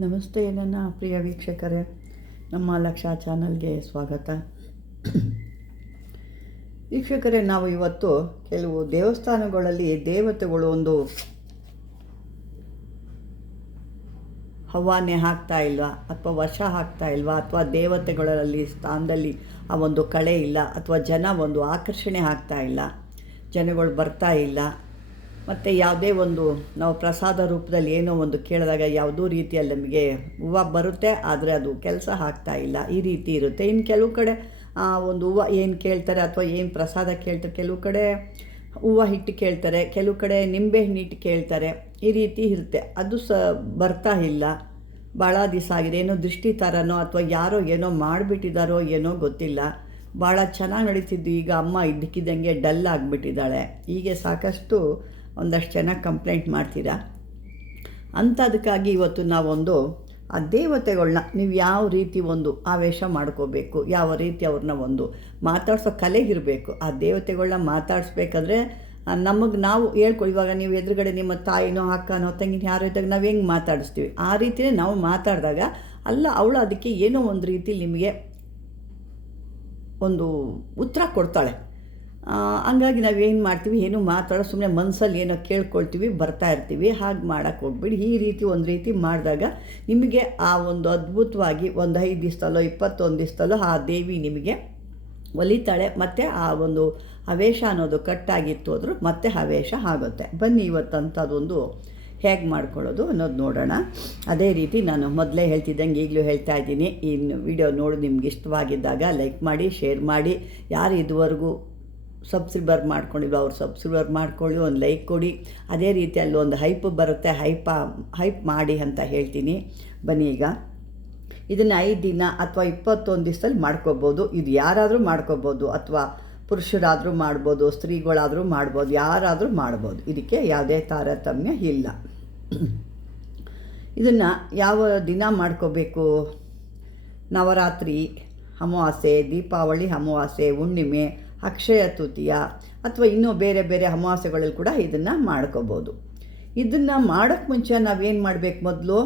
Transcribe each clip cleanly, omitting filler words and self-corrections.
ನಮಸ್ತೆ ನನ್ನ ಪ್ರಿಯ ವೀಕ್ಷಕರೇ, ನಮ್ಮ ಲಕ್ಷ ಚಾನಲ್ಗೆ ಸ್ವಾಗತ. ವೀಕ್ಷಕರೇ, ನಾವು ಇವತ್ತು ಕೆಲವು ದೇವಸ್ಥಾನಗಳಲ್ಲಿ ದೇವತೆಗಳು ಒಂದು ಹವಾನೆ ಹಾಕ್ತಾ ಇಲ್ವಾ, ಅಥವಾ ವರ್ಷ ಹಾಕ್ತಾ ಇಲ್ವಾ, ಅಥವಾ ದೇವತೆಗಳಲ್ಲಿ ಸ್ಥಾನದಲ್ಲಿ ಆ ಒಂದು ಕಳೆ ಇಲ್ಲ, ಅಥವಾ ಜನ ಒಂದು ಆಕರ್ಷಣೆ ಆಗ್ತಾ ಇಲ್ಲ, ಜನಗಳು ಬರ್ತಾ ಇಲ್ಲ, ಮತ್ತು ಯಾವುದೇ ಒಂದು ನಾವು ಪ್ರಸಾದ ರೂಪದಲ್ಲಿ ಏನೋ ಒಂದು ಕೇಳಿದಾಗ ಯಾವುದೋ ರೀತಿಯಲ್ಲಿ ನಮಗೆ ಹೂವು ಬರುತ್ತೆ, ಆದರೆ ಅದು ಕೆಲಸ ಆಗ್ತಾ ಇಲ್ಲ, ಈ ರೀತಿ ಇರುತ್ತೆ. ಇನ್ನು ಕೆಲವು ಕಡೆ ಒಂದು ಹೂವು ಏನು ಕೇಳ್ತಾರೆ ಅಥವಾ ಏನು ಪ್ರಸಾದ ಕೇಳ್ತಾರೆ, ಕೆಲವು ಕಡೆ ಹೂವು ಹಿಟ್ಟು ಕೇಳ್ತಾರೆ, ಕೆಲವು ಕಡೆ ನಿಂಬೆಹಣ್ಣು ಹಿಟ್ಟು ಕೇಳ್ತಾರೆ, ಈ ರೀತಿ ಇರುತ್ತೆ. ಅದು ಬರ್ತಾ ಇಲ್ಲ, ಭಾಳ ದಿವಸ ಆಗಿದೆ, ಏನೋ ದೃಷ್ಟಿ ಥರನೋ ಅಥವಾ ಯಾರೋ ಏನೋ ಮಾಡಿಬಿಟ್ಟಿದ್ದಾರೋ ಏನೋ ಗೊತ್ತಿಲ್ಲ. ಭಾಳ ಚೆನ್ನಾಗಿ ನಡೀತಿದ್ದು, ಈಗ ಅಮ್ಮ ಇದ್ದಕ್ಕಿದ್ದಂಗೆ ಡಲ್ ಆಗಿಬಿಟ್ಟಿದ್ದಾಳೆ. ಹೀಗೆ ಸಾಕಷ್ಟು ಒಂದಷ್ಟು ಚೆನ್ನಾಗಿ ಕಂಪ್ಲೇಂಟ್ ಮಾಡ್ತೀರಾ. ಅಂಥದಕ್ಕಾಗಿ ಇವತ್ತು ನಾವೊಂದು ಆ ದೇವತೆಗಳನ್ನ ನೀವು ಯಾವ ರೀತಿ ಒಂದು ಆವೇಶ ಮಾಡ್ಕೋಬೇಕು, ಯಾವ ರೀತಿ ಅವ್ರನ್ನ ಒಂದು ಮಾತಾಡ್ಸೋ ಕಲೆಗಿರಬೇಕು. ಆ ದೇವತೆಗಳನ್ನ ಮಾತಾಡಿಸ್ಬೇಕಾದ್ರೆ ನಮಗೆ ನಾವು ಇವಾಗ ನೀವು ಎದುರುಗಡೆ ನಿಮ್ಮ ತಾಯಿನೋ ಅಕ್ಕನೋ ತಂಗಿನ ಯಾರೋ ಇದ್ದಾಗ ನಾವು ಹೆಂಗೆ ಮಾತಾಡಿಸ್ತೀವಿ, ಆ ರೀತಿಯೇ ನಾವು ಮಾತಾಡಿದಾಗ ಅವಳು ಅದಕ್ಕೆ ಏನೋ ಒಂದು ರೀತಿ ನಿಮಗೆ ಒಂದು ಉತ್ತರ ಕೊಡ್ತಾಳೆ. ಹಂಗಾಗಿ ನಾವೇನು ಮಾಡ್ತೀವಿ, ಏನು ಮಾತಾಡೋ ಸುಮ್ಮನೆ ಮನಸ್ಸಲ್ಲಿ ಏನೋ ಕೇಳ್ಕೊಳ್ತೀವಿ, ಬರ್ತಾ ಇರ್ತೀವಿ. ಹಾಗೆ ಮಾಡೋಕ್ಕೆ ಹೋಗ್ಬಿಡಿ. ಈ ರೀತಿ ಒಂದು ರೀತಿ ಮಾಡಿದಾಗ ನಿಮಗೆ ಆ ಒಂದು ಅದ್ಭುತವಾಗಿ ಒಂದು 5 ದಿವಸದಲ್ಲೋ 21 ದಿವಸದಲ್ಲೋ ಆ ದೇವಿ ನಿಮಗೆ ಒಲಿತಾಳೆ. ಮತ್ತು ಆ ಒಂದು ಹವೇಶ ಅನ್ನೋದು ಕಟ್ಟಾಗಿತ್ತು ಹೋದರೂ ಮತ್ತೆ ಹವೇಶ ಆಗುತ್ತೆ. ಬನ್ನಿ ಇವತ್ತಂಥದ್ದೊಂದು ಹೇಗೆ ಮಾಡ್ಕೊಳ್ಳೋದು ಅನ್ನೋದು ನೋಡೋಣ. ಅದೇ ರೀತಿ ನಾನು ಮೊದಲೇ ಹೇಳ್ತಿದ್ದಂಗೆ ಈಗಲೂ ಹೇಳ್ತಾ ಇದ್ದೀನಿ, ಇನ್ನು ವಿಡಿಯೋ ನೋಡಿ ನಿಮ್ಗೆ ಇಷ್ಟವಾಗಿದ್ದಾಗ ಲೈಕ್ ಮಾಡಿ, ಶೇರ್ ಮಾಡಿ. ಯಾರು ಇದುವರೆಗೂ ಸಬ್ಸ್ಕ್ರೈಬರ್ ಮಾಡ್ಕೊಂಡಿಲ್ವ ಅವ್ರು ಸಬ್ಸ್ಕ್ರೈಬರ್ ಮಾಡ್ಕೊಳ್ಳಿ, ಒಂದು ಲೈಕ್ ಕೊಡಿ. ಅದೇ ರೀತಿ ಅಲ್ಲಿ ಒಂದು ಹೈಪ್ ಬರುತ್ತೆ, ಹೈಪ್ ಮಾಡಿ ಅಂತ ಹೇಳ್ತೀನಿ. ಬನ್ನಿ, ಈಗ ಇದನ್ನು 5 ದಿನ ಅಥವಾ 21 ದಿವಸದಲ್ಲಿ ಮಾಡ್ಕೋಬೋದು. ಇದು ಯಾರಾದರೂ ಮಾಡ್ಕೋಬೋದು, ಅಥವಾ ಪುರುಷರಾದರೂ ಮಾಡ್ಬೋದು, ಸ್ತ್ರೀಗಳಾದರೂ ಮಾಡ್ಬೋದು, ಯಾರಾದರೂ ಮಾಡ್ಬೋದು. ಇದಕ್ಕೆ ಯಾವುದೇ ತಾರತಮ್ಯ ಇಲ್ಲ. ಇದನ್ನು ಯಾವ ದಿನ ಮಾಡ್ಕೋಬೇಕು? ನವರಾತ್ರಿ ಅಮಾವಾಸ್ಯೆ, ದೀಪಾವಳಿ ಅಮಾವಾಸ್ಯೆ, ಹುಣ್ಣಿಮೆ, ಅಕ್ಷಯ ತೃತೀಯ, ಅಥವಾ ಇನ್ನೂ ಬೇರೆ ಬೇರೆ ಅಮಾವಾಸ್ಯೆಗಳಲ್ಲಿ ಕೂಡ ಇದನ್ನು ಮಾಡ್ಕೋಬೋದು. ಇದನ್ನು ಮಾಡೋಕ್ಕೆ ಮುಂಚೆ ನಾವೇನು ಮಾಡಬೇಕು, ಮೊದಲು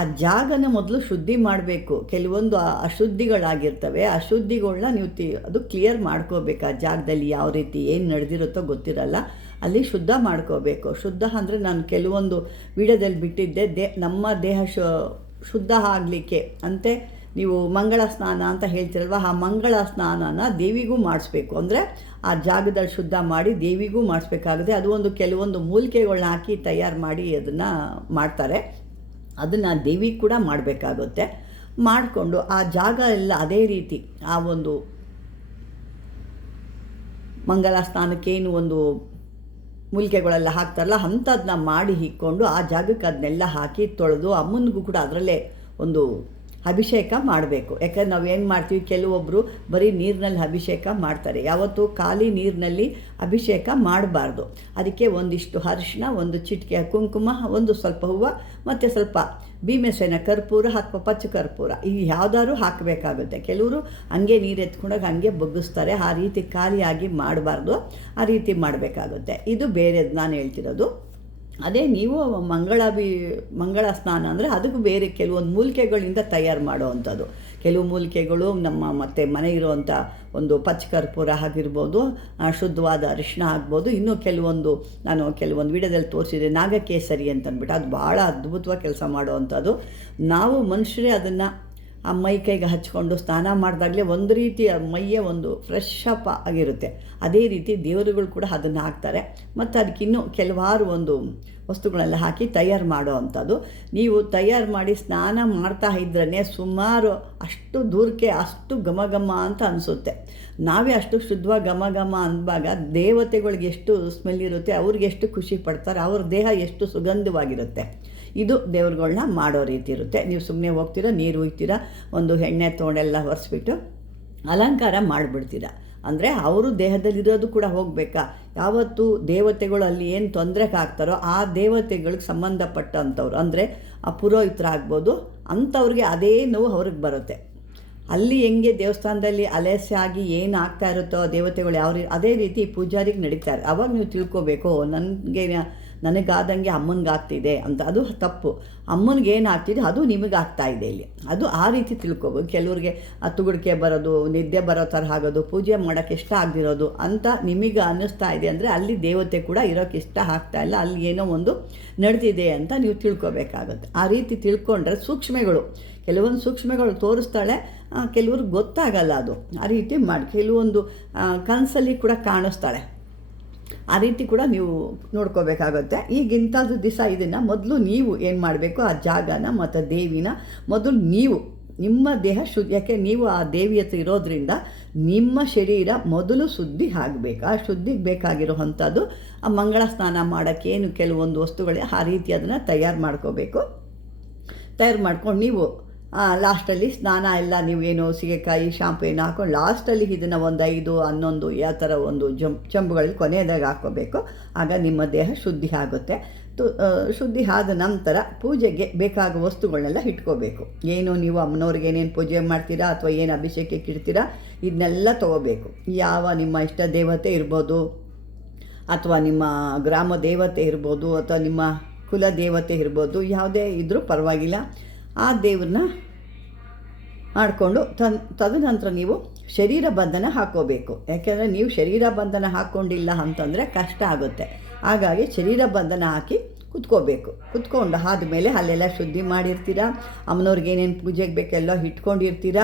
ಆ ಜಾಗನ ಮೊದಲು ಶುದ್ಧಿ ಮಾಡಬೇಕು. ಕೆಲವೊಂದು ಅಶುದ್ಧಿಗಳಾಗಿರ್ತವೆ, ಅಶುದ್ಧಿಗಳನ್ನ ನೀವು ಅದು ಕ್ಲಿಯರ್ ಮಾಡ್ಕೋಬೇಕು. ಆ ಜಾಗದಲ್ಲಿ ಯಾವ ರೀತಿ ಏನು ನಡೆದಿರುತ್ತೋ ಗೊತ್ತಿರಲ್ಲ, ಅಲ್ಲಿ ಶುದ್ಧ ಮಾಡ್ಕೋಬೇಕು. ಶುದ್ಧ ಅಂದರೆ ನಾನು ಕೆಲವೊಂದು ವಿಡಿಯೋದಲ್ಲಿ ಬಿಟ್ಟಿದ್ದೆ, ನಮ್ಮ ದೇಹ ಶುದ್ಧ ಆಗಲಿಕ್ಕೆ ಅಂತೆ ನೀವು ಮಂಗಳ ಸ್ನಾನ ಅಂತ ಹೇಳ್ತಿರಲ್ವ, ಆ ಮಂಗಳ ಸ್ನಾನನ ದೇವಿಗೂ ಮಾಡಿಸ್ಬೇಕು. ಅಂದರೆ ಆ ಜಾಗದಲ್ಲಿ ಶುದ್ಧ ಮಾಡಿ ದೇವಿಗೂ ಮಾಡಿಸ್ಬೇಕಾಗುತ್ತೆ. ಅದು ಒಂದು ಕೆಲವೊಂದು ಮೂಲಿಕೆಗಳನ್ನ ಹಾಕಿ ತಯಾರು ಮಾಡಿ ಅದನ್ನು ಮಾಡ್ತಾರೆ. ಅದನ್ನು ದೇವಿಗೆ ಕೂಡ ಮಾಡಬೇಕಾಗುತ್ತೆ. ಮಾಡಿಕೊಂಡು ಆ ಜಾಗ ಎಲ್ಲ ಅದೇ ರೀತಿ ಆ ಒಂದು ಮಂಗಲ ಸ್ನಾನಕ್ಕೇನು ಒಂದು ಮೂಲಿಕೆಗಳೆಲ್ಲ ಹಾಕ್ತಾರಲ್ಲ ಅಂಥದನ್ನ ಮಾಡಿ ಇಕ್ಕೊಂಡು ಆ ಜಾಗಕ್ಕೆ ಅದನ್ನೆಲ್ಲ ಹಾಕಿ ತೊಳೆದು ಅಮ್ಮನಿಗೂ ಕೂಡ ಅದರಲ್ಲೇ ಒಂದು ಅಭಿಷೇಕ ಮಾಡಬೇಕು. ಯಾಕಂದ್ರೆ ನಾವೇನು ಮಾಡ್ತೀವಿ, ಕೆಲವೊಬ್ಬರು ಬರೀ ನೀರಿನಲ್ಲಿ ಅಭಿಷೇಕ ಮಾಡ್ತಾರೆ. ಯಾವತ್ತೂ ಖಾಲಿ ನೀರಿನಲ್ಲಿ ಅಭಿಷೇಕ ಮಾಡಬಾರ್ದು. ಅದಕ್ಕೆ ಒಂದಿಷ್ಟು ಅರಿಶಿನ, ಒಂದು ಚಿಟಿಕೆ ಕುಂಕುಮ, ಒಂದು ಸ್ವಲ್ಪ ಹೂವು, ಮತ್ತು ಸ್ವಲ್ಪ ಭೀಮೆಸೇನ ಕರ್ಪೂರ ಅಥವಾ ಪಚ್ಚ ಕರ್ಪೂರ, ಈ ಯಾವುದಾದ್ರೂ ಹಾಕಬೇಕಾಗುತ್ತೆ. ಕೆಲವರು ಹಂಗೆ ನೀರು ಎತ್ಕೊಂಡಾಗ ಹಂಗೆ ಬಗ್ಗಿಸ್ತಾರೆ. ಆ ರೀತಿ ಖಾಲಿಯಾಗಿ ಮಾಡಬಾರ್ದು, ಆ ರೀತಿ ಮಾಡಬೇಕಾಗುತ್ತೆ. ಇದು ಬೇರೆದು ನಾನು ಹೇಳ್ತಿರೋದು. ಅದೇ ನೀವು ಮಂಗಳ ಸ್ನಾನ ಅಂದರೆ ಅದಕ್ಕೂ ಬೇರೆ ಕೆಲವೊಂದು ಮೂಲಿಕೆಗಳಿಂದ ತಯಾರು ಮಾಡುವಂಥದ್ದು. ಕೆಲವು ಮೂಲಿಕೆಗಳು ನಮ್ಮ ಮತ್ತು ಮನೆ ಇರುವಂಥ ಒಂದು ಪಚ್ಚ ಕರ್ಪೂರ ಆಗಿರ್ಬೋದು, ಶುದ್ಧವಾದ ಅರಿಶಿನ ಆಗ್ಬೋದು. ಇನ್ನೂ ಕೆಲವೊಂದು ನಾನು ಕೆಲವೊಂದು ವಿಡಿಯೋದಲ್ಲಿ ತೋರಿಸಿದೆ, ನಾಗಕೇಸರಿ ಅಂತಂದ್ಬಿಟ್ಟು, ಅದು ಭಾಳ ಅದ್ಭುತವಾಗಿ ಕೆಲಸ ಮಾಡುವಂಥದ್ದು. ನಾವು ಮನುಷ್ಯರೇ ಅದನ್ನು ಆ ಮೈ ಕೈಗೆ ಹಚ್ಕೊಂಡು ಸ್ನಾನ ಮಾಡಿದಾಗಲೇ ಒಂದು ರೀತಿಯ ಮೈಯೇ ಒಂದು ಫ್ರೆಶ್ ಅಪ್ ಆಗಿರುತ್ತೆ. ಅದೇ ರೀತಿ ದೇವರುಗಳು ಕೂಡ ಅದನ್ನು ಹಾಕ್ತಾರೆ. ಮತ್ತು ಅದಕ್ಕಿನ್ನೂ ಕೆಲವಾರು ಒಂದು ವಸ್ತುಗಳೆಲ್ಲ ಹಾಕಿ ತಯಾರು ಮಾಡೋ ಅಂಥದ್ದು. ನೀವು ತಯಾರು ಮಾಡಿ ಸ್ನಾನ ಮಾಡ್ತಾ ಇದ್ರೇ ಸುಮಾರು ಅಷ್ಟು ದೂರಕ್ಕೆ ಅಷ್ಟು ಘಮ ಘಮ ಅಂತ ಅನಿಸುತ್ತೆ. ನಾವೇ ಅಷ್ಟು ಶುದ್ಧವಾಗಿ ಘಮ ಘಮ ಅಂದಾಗ ದೇವತೆಗಳಿಗೆ ಎಷ್ಟು ಸ್ಮೆಲ್ ಇರುತ್ತೆ, ಅವ್ರಿಗೆ ಎಷ್ಟು ಖುಷಿ ಪಡ್ತಾರೆ, ಅವ್ರ ದೇಹ ಎಷ್ಟು ಸುಗಂಧವಾಗಿರುತ್ತೆ. ಇದು ದೇವ್ರುಗಳ್ನ ಮಾಡೋ ರೀತಿ ಇರುತ್ತೆ. ನೀವು ಸುಮ್ಮನೆ ಹೋಗ್ತೀರಾ, ನೀರು ಹುಯ್ತೀರಾ, ಒಂದು ಎಣ್ಣೆ ತೊಗೊಂಡೆಲ್ಲ ಒರೆಸ್ಬಿಟ್ಟು ಅಲಂಕಾರ ಮಾಡಿಬಿಡ್ತೀರ. ಅಂದರೆ ಅವರು ದೇಹದಲ್ಲಿರೋದು ಕೂಡ ಹೋಗಬೇಕಾ? ಯಾವತ್ತು ದೇವತೆಗಳು ಅಲ್ಲಿ ಏನು ತೊಂದರೆಗೆ ಆಗ್ತಾರೋ ಆ ದೇವತೆಗಳಿಗೆ ಸಂಬಂಧಪಟ್ಟಂಥವ್ರು, ಅಂದರೆ ಆ ಪುರೋಹಿತರಾಗ್ಬೋದು, ಅಂಥವ್ರಿಗೆ ಅದೇ ನೋವು ಅವ್ರಿಗೆ ಬರುತ್ತೆ. ಅಲ್ಲಿ ಹೆಂಗೆ ದೇವಸ್ಥಾನದಲ್ಲಿ ಅಲಸ್ಯ ಆಗಿ ಏನು ಆಗ್ತಾ ಇರುತ್ತೋ ದೇವತೆಗಳು ಯಾವ ಅದೇ ರೀತಿ ಪೂಜಾರಿಗೆ ನಡೀತಾರೆ. ಆವಾಗ ನೀವು ತಿಳ್ಕೊಬೇಕು, ನನಗಾದಂಗೆ ಅಮ್ಮನಿಗಾಗ್ತಿದೆ ಅಂತ. ಅದು ತಪ್ಪು. ಅಮ್ಮನಿಗೆ ಏನಾಗ್ತಿದೆ ಅದು ನಿಮಗಾಗ್ತಾ ಇದೆ ಇಲ್ಲಿ. ಅದು ಆ ರೀತಿ ತಿಳ್ಕೊಬೋದು. ಕೆಲವ್ರಿಗೆ ತುಗುಡಿಕೆ ಬರೋದು, ನಿದ್ದೆ ಬರೋ ಥರ ಆಗೋದು, ಪೂಜೆ ಮಾಡೋಕ್ಕೆ ಇಷ್ಟ ಆಗದಿರೋದು ಅಂತ ನಿಮಗೆ ಅನ್ನಿಸ್ತಾ ಇದೆ ಅಂದರೆ ಅಲ್ಲಿ ದೇವತೆ ಕೂಡ ಇರೋಕ್ಕೆ ಇಷ್ಟ ಆಗ್ತಾ ಇಲ್ಲ, ಅಲ್ಲಿ ಏನೋ ಒಂದು ನಡೆದಿದೆ ಅಂತ ನೀವು ತಿಳ್ಕೊಬೇಕಾಗುತ್ತೆ. ಆ ರೀತಿ ತಿಳ್ಕೊಂಡ್ರೆ ಸೂಕ್ಷ್ಮಗಳು, ಕೆಲವೊಂದು ಸೂಕ್ಷ್ಮಗಳು ತೋರಿಸ್ತಾಳೆ, ಕೆಲವ್ರಿಗೆ ಗೊತ್ತಾಗಲ್ಲ ಅದು. ಆ ರೀತಿ ಮಾಡಿ ಕೆಲವೊಂದು ಕನಸಲ್ಲಿ ಕೂಡ ಕಾಣಿಸ್ತಾಳೆ. ಆ ರೀತಿ ಕೂಡ ನೀವು ನೋಡ್ಕೋಬೇಕಾಗುತ್ತೆ. ಈಗಿಂಥದ್ದು ದಿವಸ ಇದನ್ನು ಮೊದಲು ನೀವು ಏನು ಮಾಡಬೇಕು, ಆ ಜಾಗನ ಮತ್ತು ದೇವಿನ ಮೊದಲು ನೀವು ನಿಮ್ಮ ದೇಹ ಶುದ್ಧಿ, ಯಾಕೆ ನೀವು ಆ ದೇವಿ ಹತ್ರ ಇರೋದ್ರಿಂದ ನಿಮ್ಮ ಶರೀರ ಮೊದಲು ಶುದ್ಧಿ ಆಗಬೇಕು. ಆ ಶುದ್ಧಿಗೆ ಬೇಕಾಗಿರೋವಂಥದ್ದು ಆ ಮಂಗಳ ಸ್ನಾನ ಮಾಡೋಕ್ಕೆ ಏನು ಕೆಲವೊಂದು ವಸ್ತುಗಳೇ ಆ ರೀತಿ ಅದನ್ನು ತಯಾರು ಮಾಡ್ಕೋಬೇಕು. ತಯಾರು ಮಾಡ್ಕೊಂಡು ನೀವು ಲಾಸ್ಟಲ್ಲಿ ಸ್ನಾನ ಎಲ್ಲ ನೀವೇನು ಸೀಗೆಕಾಯಿ ಶಾಂಪು ಏನು ಹಾಕೊಂಡು ಲಾಸ್ಟಲ್ಲಿ ಇದನ್ನು ಒಂದು 5-11 ಯಾವ ಥರ ಒಂದು ಚಂಬುಗಳಲ್ಲಿ ಕೊನೆಯದಾಗಿ ಹಾಕ್ಕೋಬೇಕು. ಆಗ ನಿಮ್ಮ ದೇಹ ಶುದ್ಧಿ ಆಗುತ್ತೆ. ಶುದ್ಧಿ ಆದ ನಂತರ ಪೂಜೆಗೆ ಬೇಕಾಗುವ ವಸ್ತುಗಳನ್ನೆಲ್ಲ ಇಟ್ಕೋಬೇಕು. ಏನು ನೀವು ಅಮ್ಮನವ್ರಿಗೆ ಏನೇನು ಪೂಜೆ ಮಾಡ್ತೀರಾ ಅಥವಾ ಏನು ಅಭಿಷೇಕಕ್ಕೆ ಇಡ್ತೀರಾ ಇದನ್ನೆಲ್ಲ ತೊಗೋಬೇಕು. ಯಾವ ನಿಮ್ಮ ಇಷ್ಟ ದೇವತೆ ಇರ್ಬೋದು, ಅಥವಾ ನಿಮ್ಮ ಗ್ರಾಮ ದೇವತೆ ಇರ್ಬೋದು, ಅಥವಾ ನಿಮ್ಮ ಕುಲ ದೇವತೆ ಇರ್ಬೋದು, ಯಾವುದೇ ಇದ್ದರೂ ಪರವಾಗಿಲ್ಲ. ಆ ದೇವ್ರನ್ನ ಮಾಡಿಕೊಂಡು ತದನಂತರ ನೀವು ಶರೀರ ಬಂಧನ ಹಾಕ್ಕೋಬೇಕು. ಯಾಕೆಂದರೆ ನೀವು ಶರೀರ ಬಂಧನ ಹಾಕ್ಕೊಂಡಿಲ್ಲ ಅಂತಂದರೆ ಕಷ್ಟ ಆಗುತ್ತೆ. ಹಾಗಾಗಿ ಶರೀರ ಬಂಧನ ಹಾಕಿ ಕುತ್ಕೊಂಡು ಆದಮೇಲೆ ಅಲ್ಲೆಲ್ಲ ಶುದ್ಧಿ ಮಾಡಿರ್ತೀರ, ಅಮ್ಮನವ್ರಿಗೆ ಏನೇನು ಪೂಜೆಗೆ ಬೇಕೆಲ್ಲ ಇಟ್ಕೊಂಡಿರ್ತೀರ.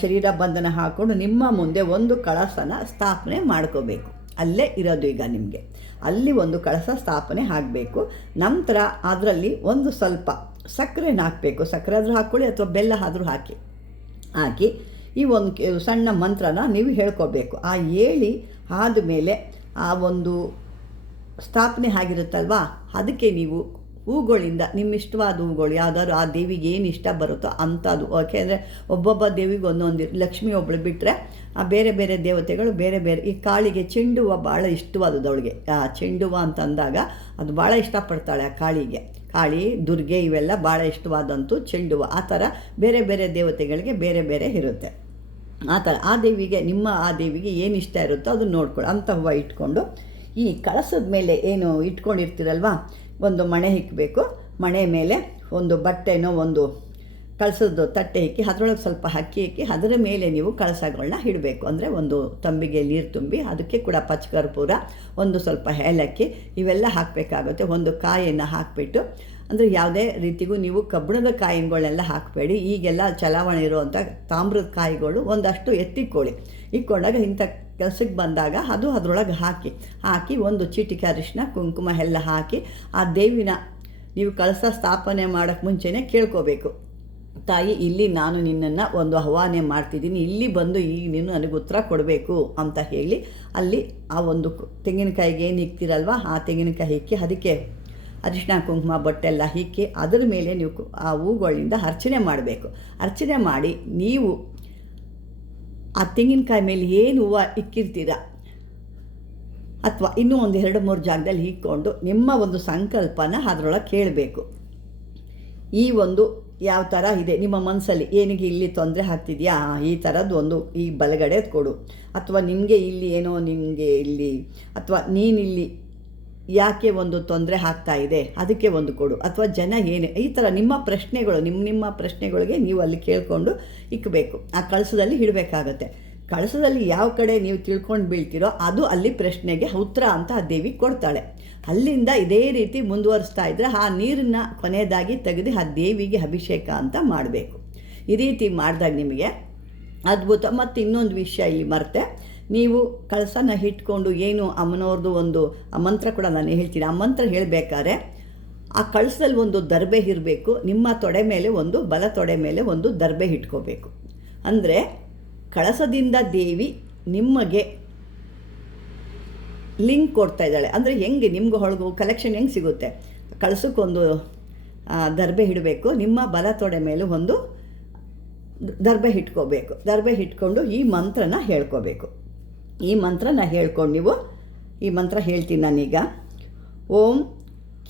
ಶರೀರ ಬಂಧನ ಹಾಕ್ಕೊಂಡು ನಿಮ್ಮ ಮುಂದೆ ಒಂದು ಕಳಸನ ಸ್ಥಾಪನೆ ಮಾಡ್ಕೋಬೇಕು. ಅಲ್ಲೇ ಇರೋದು ಈಗ ನಿಮಗೆ ಅಲ್ಲಿ ಒಂದು ಕಳಸ ಸ್ಥಾಪನೆ ಆಗಬೇಕು. ನಂತರ ಅದರಲ್ಲಿ ಒಂದು ಸ್ವಲ್ಪ ಸಕ್ಕರೆನ ಹಾಕಬೇಕು. ಸಕ್ಕರೆ ಆದರೂ ಹಾಕ್ಕೊಳ್ಳಿ ಅಥವಾ ಬೆಲ್ಲ ಆದರೂ ಹಾಕಿ ಈ ಒಂದು ಸಣ್ಣ ಮಂತ್ರನ ನೀವು ಹೇಳ್ಕೋಬೇಕು. ಆ ಹೇಳಿ ಆದಮೇಲೆ ಆ ಒಂದು ಸ್ಥಾಪನೆ ಆಗಿರುತ್ತಲ್ವ, ಅದಕ್ಕೆ ನೀವು ಹೂಗಳಿಂದ ನಿಮ್ಮ ಇಷ್ಟವಾದ ಹೂಗಳು ಯಾವ್ದಾದ್ರು ಆ ದೇವಿಗೆ ಏನು ಇಷ್ಟ ಬರುತ್ತೋ ಅಂಥದ್ದು. ಯಾಕೆಂದರೆ ಒಬ್ಬೊಬ್ಬ ದೇವಿಗೆ ಒಂದೊಂದು, ಲಕ್ಷ್ಮಿ ಒಬ್ಬಳು ಬಿಟ್ಟರೆ ಆ ಬೇರೆ ಬೇರೆ ದೇವತೆಗಳು ಬೇರೆ ಬೇರೆ. ಈ ಕಾಳಿಗೆ ಚೆಂಡು ಹೂವು ಭಾಳ ಇಷ್ಟವಾದದ್ದು ಅವಳಿಗೆ. ಆ ಚೆಂಡು ಹೂವು ಅಂತಂದಾಗ ಅದು ಭಾಳ ಇಷ್ಟಪಡ್ತಾಳೆ ಆ ಕಾಳಿಗೆ. ಕಾಳಿ, ದುರ್ಗೆ ಇವೆಲ್ಲ ಭಾಳ ಇಷ್ಟವಾದಂಥ ಚೆಂಡು ಹೂವು. ಆ ಥರ ಬೇರೆ ಬೇರೆ ದೇವತೆಗಳಿಗೆ ಬೇರೆ ಬೇರೆ ಇರುತ್ತೆ. ಆ ಥರ ಆ ದೇವಿಗೆ ಏನು ಇಷ್ಟ ಇರುತ್ತೋ ಅದನ್ನು ನೋಡ್ಕೊಳ್ಳಿ. ಅಂಥ ಹೂವು ಇಟ್ಕೊಂಡು ಈ ಕಳಸದ ಮೇಲೆ ಏನು ಇಟ್ಕೊಂಡಿರ್ತೀರಲ್ವ, ಒಂದು ಮಣೆ ಇಕ್ಕಬೇಕು. ಮಣೆ ಮೇಲೆ ಒಂದು ಬಟ್ಟೆನೋ ಒಂದು ಕಳಸದ ತಟ್ಟೆ ಇಕ್ಕಿ ಅದರೊಳಗೆ ಸ್ವಲ್ಪ ಅಕ್ಕಿ ಇಕ್ಕಿ ಅದರ ಮೇಲೆ ನೀವು ಕಳಸಗಳನ್ನ ಇಡಬೇಕು. ಅಂದರೆ ಒಂದು ತಂಬಿಗೆ ನೀರು ತುಂಬಿ ಅದಕ್ಕೆ ಕೂಡ ಪಚ್ಚಕರ್ಪೂರ, ಒಂದು ಸ್ವಲ್ಪ ಏಲಕ್ಕಿ ಇವೆಲ್ಲ ಹಾಕಬೇಕಾಗುತ್ತೆ. ಒಂದು ಕಾಯನ್ನು ಹಾಕಿಬಿಟ್ಟು, ಅಂದರೆ ಯಾವುದೇ ರೀತಿಗೂ ನೀವು ಕಬ್ಬಿಣದ ಕಾಯಿಗಳನ್ನೆಲ್ಲ ಹಾಕಬೇಡಿ. ಈಗೆಲ್ಲ ಚಲಾವಣೆ ಇರುವಂಥ ತಾಮ್ರದ ಕಾಯಿಗಳು ಒಂದಷ್ಟು ಇಕ್ಕೊಂಡಾಗ ಇಂಥ ಕೆಲಸಕ್ಕೆ ಬಂದಾಗ ಅದು ಅದರೊಳಗೆ ಹಾಕಿ ಒಂದು ಚಿಟಿಕೆ ಅರಿಶಿನ ಕುಂಕುಮ ಎಲ್ಲ ಹಾಕಿ ಆ ದೇವಿನ ನೀವು ಕಳಸ ಸ್ಥಾಪನೆ ಮಾಡೋಕ್ಕೆ ಮುಂಚೆನೇ ಕೇಳ್ಕೋಬೇಕು. ತಾಯಿ, ಇಲ್ಲಿ ನಾನು ನಿನ್ನನ್ನು ಒಂದು ಆಹ್ವಾನ ಮಾಡ್ತಿದ್ದೀನಿ, ಇಲ್ಲಿ ಬಂದು ಈಗ ನೀನು ನನಗೆ ಉತ್ತರ ಕೊಡಬೇಕು ಅಂತ ಹೇಳಿ ಅಲ್ಲಿ ಆ ಒಂದು ತೆಂಗಿನಕಾಯಿಗೆ ಏನು ಇಕ್ತಿರಲ್ವ ಆ ತೆಂಗಿನಕಾಯಿ ಇಕ್ಕಿ ಅದಕ್ಕೆ ಅರಿಶಿನ ಕುಂಕುಮ ಬಟ್ಟೆಲ್ಲ ಇಕ್ಕಿ ಅದರ ಮೇಲೆ ನೀವು ಆ ಹೂಗಳಿಂದ ಅರ್ಚನೆ ಮಾಡಬೇಕು. ಅರ್ಚನೆ ಮಾಡಿ ನೀವು ಆ ತೆಂಗಿನಕಾಯಿ ಮೇಲೆ ಏನು ಹೂವು ಇಕ್ಕಿರ್ತೀರ ಅಥವಾ ಇನ್ನೂ ಒಂದು 2-3 ಜಾಗದಲ್ಲಿ ಇಕ್ಕೊಂಡು ನಿಮ್ಮ ಒಂದು ಸಂಕಲ್ಪನ ಅದರೊಳಗೆ ಕೇಳಬೇಕು. ಈ ಒಂದು ಯಾವ ಥರ ಇದೆ ನಿಮ್ಮ ಮನಸ್ಸಲ್ಲಿ, ಏನಿಗೆ ಇಲ್ಲಿ ತೊಂದರೆ ಆಗ್ತಿದೆಯಾ, ಈ ಥರದ್ದು ಒಂದು ಈ ಬಲಗಡೆ ಕೊಡು, ಅಥವಾ ನಿಮಗೆ ಇಲ್ಲಿ ಏನೋ ನಿಮಗೆ ಇಲ್ಲಿ, ಅಥವಾ ನೀನಿಲ್ಲಿ ಯಾಕೆ ಒಂದು ತೊಂದರೆ ಆಗ್ತಾ ಇದೆ ಅದಕ್ಕೆ ಒಂದು ಕೊಡು, ಅಥವಾ ಜನ ಏನೇ, ಈ ಥರ ನಿಮ್ಮ ಪ್ರಶ್ನೆಗಳು ನಿಮ್ಮ ಪ್ರಶ್ನೆಗಳಿಗೆ ನೀವು ಅಲ್ಲಿ ಕೇಳಿಕೊಂಡು ಇಕ್ಕಬೇಕು. ಆ ಕಳಸದಲ್ಲಿ ಇಡಬೇಕಾಗತ್ತೆ. ಕಳಸದಲ್ಲಿ ಯಾವ ಕಡೆ ನೀವು ತಿಳ್ಕೊಂಡು ಬೀಳ್ತೀರೋ ಅದು ಅಲ್ಲಿ ಪ್ರಶ್ನೆಗೆ ಉತ್ತರ ಅಂತ ಆ ದೇವಿ ಕೊಡ್ತಾಳೆ. ಅಲ್ಲಿಂದ ಇದೇ ರೀತಿ ಮುಂದುವರಿಸ್ತಾ ಇದ್ದರೆ ಆ ನೀರನ್ನು ಕೊನೆಯದಾಗಿ ತೆಗೆದು ಆ ದೇವಿಗೆ ಅಭಿಷೇಕ ಅಂತ ಮಾಡಬೇಕು. ಈ ರೀತಿ ಮಾಡಿದಾಗ ನಿಮಗೆ ಅದ್ಭುತ. ಮತ್ತು ಇನ್ನೊಂದು ವಿಷಯ ಇಲ್ಲಿ ಮರೆತೆ, ನೀವು ಕಳಸನ ಇಟ್ಕೊಂಡು ಏನು ಅಮ್ಮನವ್ರದ್ದು ಒಂದು ಆ ಮಂತ್ರ ಕೂಡ ನಾನು ಹೇಳ್ತೀನಿ. ಆ ಮಂತ್ರ ಹೇಳಬೇಕಾದ್ರೆ ಆ ಕಳಸದಲ್ಲಿ ಒಂದು ದರ್ಬೆ ಇರಬೇಕು. ನಿಮ್ಮ ತೊಡೆ ಮೇಲೆ ಒಂದು, ಬಲ ತೊಡೆ ಮೇಲೆ ಒಂದು ದರ್ಬೆ ಇಟ್ಕೋಬೇಕು. ಅಂದರೆ ಕಳಸದಿಂದ ದೇವಿ ನಿಮಗೆ ಲಿಂಕ್ ಕೊಡ್ತಾ ಇದ್ದಾಳೆ. ಅಂದರೆ ಹೆಂಗೆ ನಿಮ್ಗೆ ಹೊಳಗು ಕಲೆಕ್ಷನ್ ಹೆಂಗೆ ಸಿಗುತ್ತೆ, ಕಳಸಕ್ಕೊಂದು ದರ್ಬೆ ಇಡಬೇಕು, ನಿಮ್ಮ ಬಲ ತೊಡೆ ಮೇಲೆ ಒಂದು ದರ್ಬೆ ಇಟ್ಕೋಬೇಕು. ದರ್ಬೆ ಇಟ್ಕೊಂಡು ಈ ಮಂತ್ರನ ಹೇಳ್ಕೋಬೇಕು. ಈ ಮಂತ್ರನ ಹೇಳ್ಕೊಂಡು ನೀವು ಈ ಮಂತ್ರ ಹೇಳ್ತೀನಿ ನಾನೀಗ. ಓಂ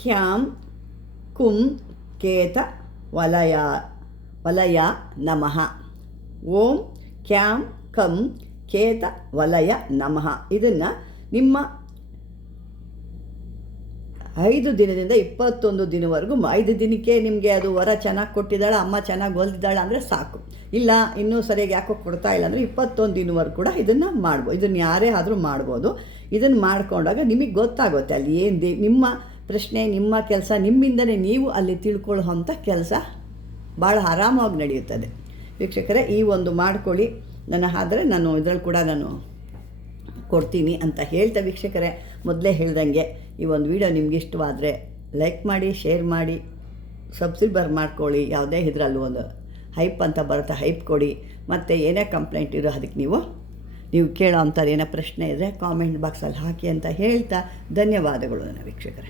ಖ್ಯಾಂ ಕುಂ ಕೇತ ವಲಯ ನಮಃ. ಓಂ ಕ್ಯಾಂ ಕಂ ಕೇತ ವಲಯ ನಮಃ. ಇದನ್ನು ನಿಮ್ಮ 5 ದಿನದಿಂದ 21 ದಿನವರೆಗೂ 5 ದಿನಕ್ಕೆ ನಿಮಗೆ ಅದು ವರ ಚೆನ್ನಾಗಿ ಕೊಟ್ಟಿದ್ದಾಳೆ, ಅಮ್ಮ ಚೆನ್ನಾಗಿ ಹೊಲ್ದಿದ್ದಾಳೆ ಅಂದರೆ ಸಾಕು. ಇಲ್ಲ ಇನ್ನೂ ಸರಿಯಾಗಿ ಯಾಕೋ ಕೊಡ್ತಾ ಇಲ್ಲ ಅಂದರೆ 21 ದಿನವರೆಗೂ ಕೂಡ ಇದನ್ನು ಮಾಡ್ಬೋದು. ಇದನ್ನು ಯಾರೇ ಆದರೂ ಮಾಡ್ಬೋದು. ಇದನ್ನು ಮಾಡ್ಕೊಂಡಾಗ ನಿಮಗೆ ಗೊತ್ತಾಗುತ್ತೆ ಅಲ್ಲಿ ಏನು ನಿಮ್ಮ ಪ್ರಶ್ನೆ, ನಿಮ್ಮ ಕೆಲಸ, ನಿಮ್ಮಿಂದಲೇ ನೀವು ಅಲ್ಲಿ ತಿಳ್ಕೊಳ್ಳೋವಂಥ ಕೆಲಸ ಭಾಳ ಆರಾಮವಾಗಿ ನಡೆಯುತ್ತದೆ. ವೀಕ್ಷಕರೇ, ಈ ಒಂದು ಮಾಡ್ಕೊಳ್ಳಿ. ಆದರೆ ನಾನು ಇದರಲ್ಲಿ ಕೂಡ ನಾನು ಕೊಡ್ತೀನಿ ಅಂತ ಹೇಳ್ತಾ ವೀಕ್ಷಕರೇ, ಮೊದಲೇ ಹೇಳ್ದಂಗೆ ಈ ಒಂದು ವಿಡಿಯೋ ನಿಮ್ಗೆ ಇಷ್ಟವಾದರೆ ಲೈಕ್ ಮಾಡಿ, ಶೇರ್ ಮಾಡಿ, ಸಬ್ಸ್ಕ್ರೈಬರ್ ಮಾಡ್ಕೊಳ್ಳಿ. ಯಾವುದೇ ಇದರಲ್ಲೂ ಒಂದು ಹೈಪ್ ಅಂತ ಬರುತ್ತೆ, ಹೈಪ್ ಕೊಡಿ. ಮತ್ತು ಏನೇ ಕಂಪ್ಲೇಂಟ್ ಇರೋ ಅದಕ್ಕೆ ನೀವು ಕೇಳೋ ಅಂಥದ್ದು ಏನೋ ಪ್ರಶ್ನೆ ಇದ್ದರೆ ಕಾಮೆಂಟ್ ಬಾಕ್ಸಲ್ಲಿ ಹಾಕಿ ಅಂತ ಹೇಳ್ತಾ ಧನ್ಯವಾದಗಳು ನನ್ನ ವೀಕ್ಷಕರೇ.